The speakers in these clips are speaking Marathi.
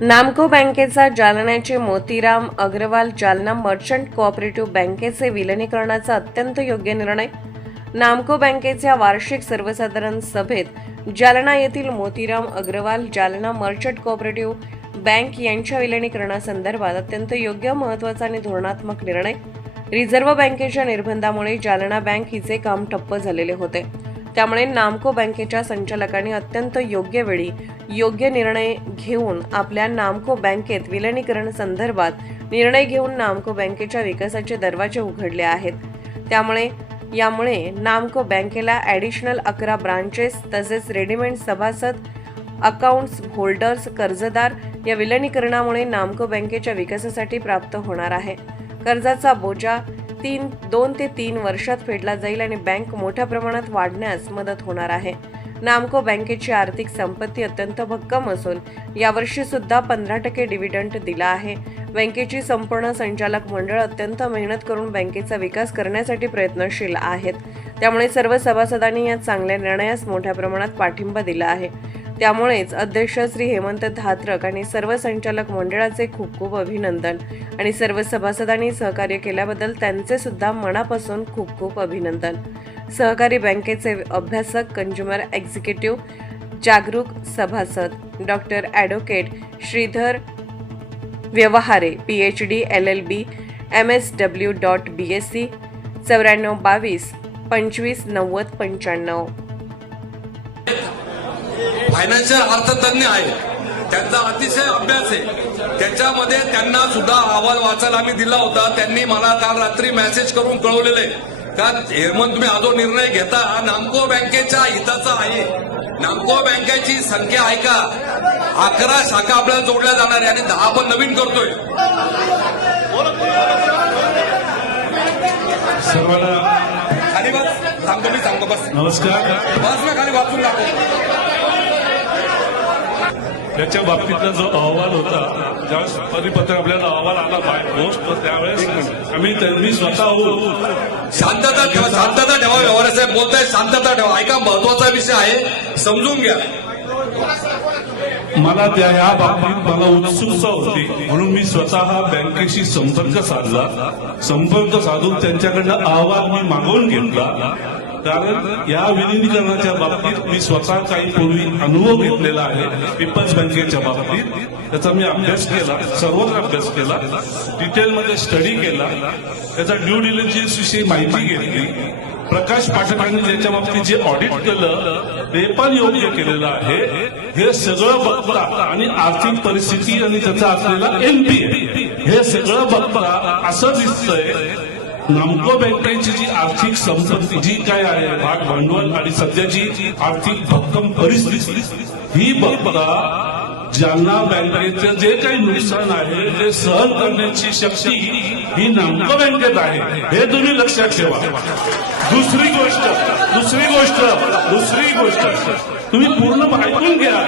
नामको बँकेचा जालन्याचे मोतीराम अग्रवाल जालना मर्चंट कोऑपरेटिव्ह बँकेचे विलिनीकरणाचा अत्यंत योग्य निर्णय। नामको बँकेच्या वार्षिक सर्वसाधारण सभेत जालना येथील Motiram Agarwal Jalna merchant cooperative bank यांच्या विलिनीकरणासंदर्भात अत्यंत योग्य, महत्त्वाचा आणि धोरणात्मक निर्णय। रिझर्व्ह बँकेच्या निर्बंधामुळे जालना बँक हिचे काम ठप्प झालेले होते, त्यामुळे नामको बँकेच्या संचालकांनी अत्यंत योग्य वेळी योग्य निर्णय घेऊन आपल्या नामको बँकेत विलिनीकरण संदर्भात निर्णय घेऊन नामको बँकेच्या विकासाचे दरवाजे उघडले आहेत। यामुळे नामको बँकेला ॲडिशनल 11 ब्रांचेस तसेच रेडीमेड सभासद, अकाउंट्स होल्डर्स, कर्जदार या विलिनीकरणामुळे नामको बँकेच्या विकासासाठी प्राप्त होणार आहे। कर्जाचा बोजा 2 ते 3 वर्षात फेडला जाईल आणि बँक मोठ्या प्रमाणात वाढण्यास मदत होणार आहे। नामको बँकेची आर्थिक संपत्ती अत्यंत भक्कम असून यावर्षी सुद्धा 15% डिव्हिडंड दिला आहे। बँकेची संपूर्ण संचालक मंडळ अत्यंत मेहनत करून बँकेचा विकास करण्यासाठी प्रयत्नशील आहेत, त्यामुळे सर्व सभासदांनी या चांगल्या निर्णयास मोठ्या प्रमाणात पाठिंबा दिला आहे। त्यामुळेच अध्यक्ष श्री हेमंत धात्रक आणि सर्व संचालक मंडळाचे खूप खूप अभिनंदन आणि सर्व सभासदांनी सहकार्य केल्याबद्दल त्यांचे सुद्धा मनापासून खूप खूप अभिनंदन। सहकारी बँकेचे अभ्यासक, कंझ्युमर एक्झिक्युटिव्ह जागरूक सभासद doctor advocate Shridhar Vyavahare, PhD LLB MSW.BSc 9422 25 90 95। Financial अर्थतज्ञ आहे, त्यांचा अतिशय अभ्यास आहे। त्याच्यामध्ये त्यांना सुद्धा अहवाल वाचायला आम्ही दिला होता। त्यांनी मला काल रात्री मेसेज करून कळवलेले का हेमंत, तुम्ही हा जो निर्णय घेता हा नामको बँकेच्या हिताचा आहे। नामको बँकेची संख्या आहे का 11 शाखा आपल्याला जोडल्या जाणार आहे आणि 10 आपण नवीन करतोय। सर्वांना खाली बस, सांगतो मी, सांगतो बस। नमस्कार। बस ना, खाली वाचून दाखव। त्याच्या बाबतीतला जो अहवाल होता, ज्यावेळेस परिपत्रक आपल्याला अहवाल आला बाय पोस्ट, तर त्यावेळेस त्यांनी स्वतःहून शांतता ठेवा, शांतता ठेवा। व्यवहार साहेब बोलताय, शांतता ठेवा। ऐका, महत्वाचा विषय आहे, समजून घ्या। मला ह्या बाबतीत मला उत्सुकता होती, म्हणून मी स्वतः बँकेशी संपर्क साधून त्यांच्याकडनं अहवाल मी मागवून घेतला। कारण या विलिनीकरणाच्या बाबतीत मी स्वतः काही पूर्वी अनुभव घेतलेला आहे पीपल्स बँकेच्या बाबतीत। त्याचा मी अभ्यास केला, सर्वत्र अभ्यास केला, डिटेलमध्ये स्टडी केला, त्याचा ड्यू डिलिजन्स विषयी माहिती घेतली। प्रकाश पाठकांनी ज्याच्या बाबतीत जे ऑडिट केलं ते पण योग्य केलेलं आहे। हे सगळं बघता आणि आर्थिक परिस्थिती आणि त्याचा असलेला NPA हे सगळं बघता असं दिसतंय नामको बँकेची जी आर्थिक संपत्ती जी काय आहे, भाग भांडवल आणि सध्याची आर्थिक भक्कम परिस्थिती ही बघता जालना बँकेचं जे काही नुकसान आहे ते सहन करण्याची शक्ती ही नामको बँकेत आहे, हे तुम्ही लक्षात ठेवा। दुसरी गोष्ट तुम्ही पूर्ण ऐकून घ्या,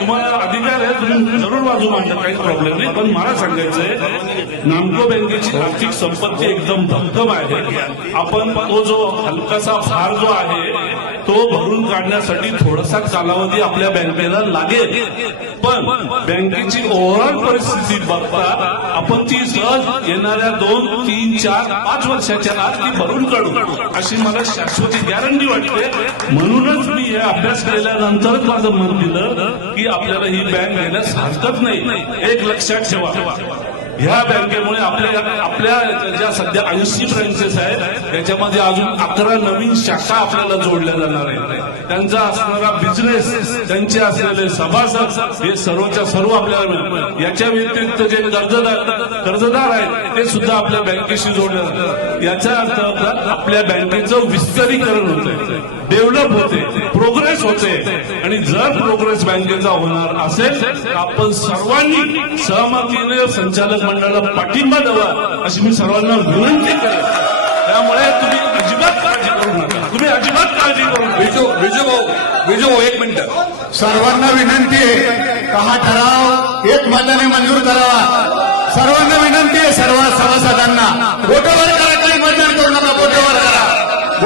तुम्हाला अधिकार आहे, तुम्ही जरूर बाजू मांडा, काही प्रॉब्लेम नाही। पण मला सांगायचंय, नामको बँकेची आर्थिक संपत्ती एकदम भक्कम आहे। आपण तो जो हलकासा भार जो आहे तो भरून काढण्यासाठी थोडासा कालावधी आपल्या बँकेला लागेल, पण बँकेची ओव्हरऑल परिस्थिती बघता आपण ती सहज येणाऱ्या 2, 3, 4, 5 वर्षाच्या आत ती भरून काढू अशी मला शाश्वती गॅरंटी वाटते। म्हणूनच मी हे अभ्यास केल्यानंतरच माझं मन दिलं की आपल्याला ही बँक घेण्यास हरकत नाही। एक लक्षात ठेवा, ह्या बँकेमुळे आपल्या ज्या सध्या 80 ब्रांचेस आहेत त्याच्यामध्ये अजून 11 नवीन शाखा आपल्याला जोडल्या जाणार आहेत। त्यांचा असणारा बिझनेस, त्यांचे असलेले सभासद हे सर्वच्या सर्व आपल्याला, याच्या व्यतिरिक्त जे कर्जदार आहेत ते सुद्धा आपल्या बँकेशी जोडले जातात। याचा अर्थ आपल्या बँकेचं विस्तारीकरण होते, डेव्हलप होते, प्रोग्रेस होते। आणि जर प्रोग्रेस बँकेचा होणार असेल तर आपण सर्वांनी सहमतीने संचालक मंडळाला पाठिंबा द्यावा अशी मी सर्वांना विनंती करेन। त्यामुळे तुम्ही अजिबात काळजी करू नका, तुम्ही अजिबात काळजी करू नका। विजू भाऊ 1 मिनिट, सर्वांना विनंती आहे का हा ठराव 1 मताने मंजूर करावा। सर्वांना विनंती आहे, सर्व सभासदांना